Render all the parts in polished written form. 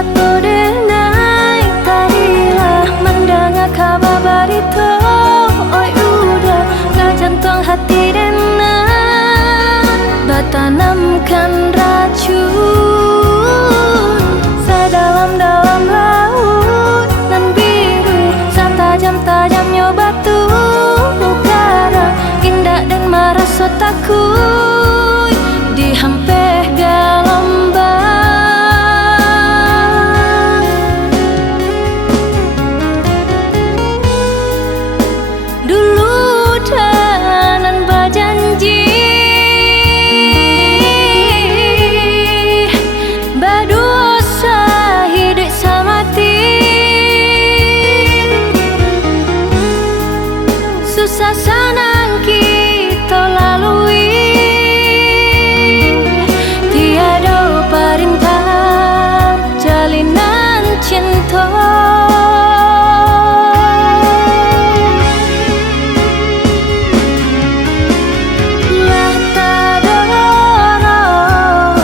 kata denai tadilah mendengar kabar barito. Oi udah gak jantung hati denai bertanamkan racun sedalam-dalam laut nan biru setajam-tajamnya batu karang indah dan merasa takut dihampir gelombang. Dulu tenan berjanji berdosa hidup semati, susah senang kita lalui, tiada perintah jalinan cinta. Lah tak dorong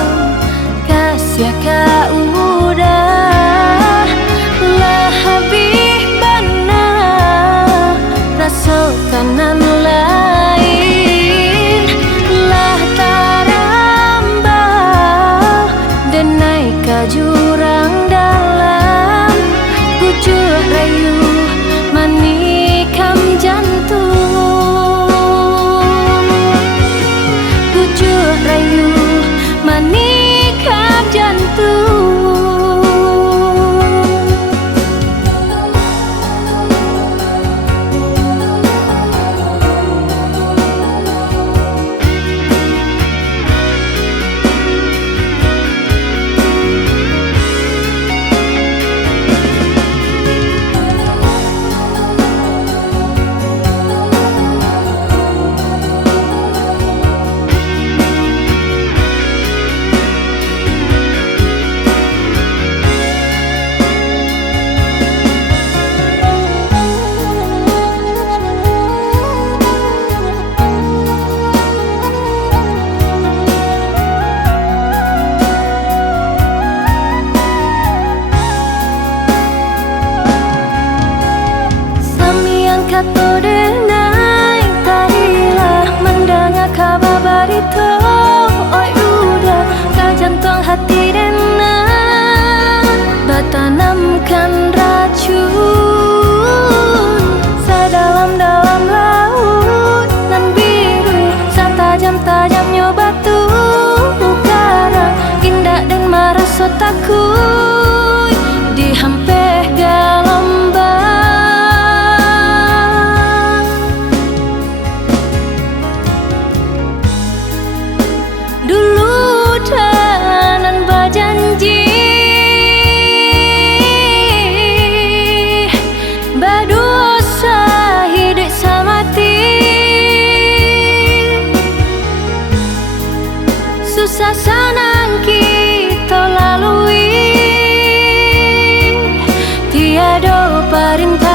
kasih kau udah lah habis benar rasa kanan lain lah tarambah denai ke jurang dalam pucuk rayu manikam jantung, pucuk rayu manikam jantung. Kata denai tadilah mendengar kabar barito. Oi udah gak jantung hati denai bertanamkan racun sedalam-dalam laut nan biru setajam-tajamnya batu karang indah dan merasa takut dihampir gelombang. Dulu tenan berjanji berdosa hidup semati, susah senang kita lalui, tiada perintah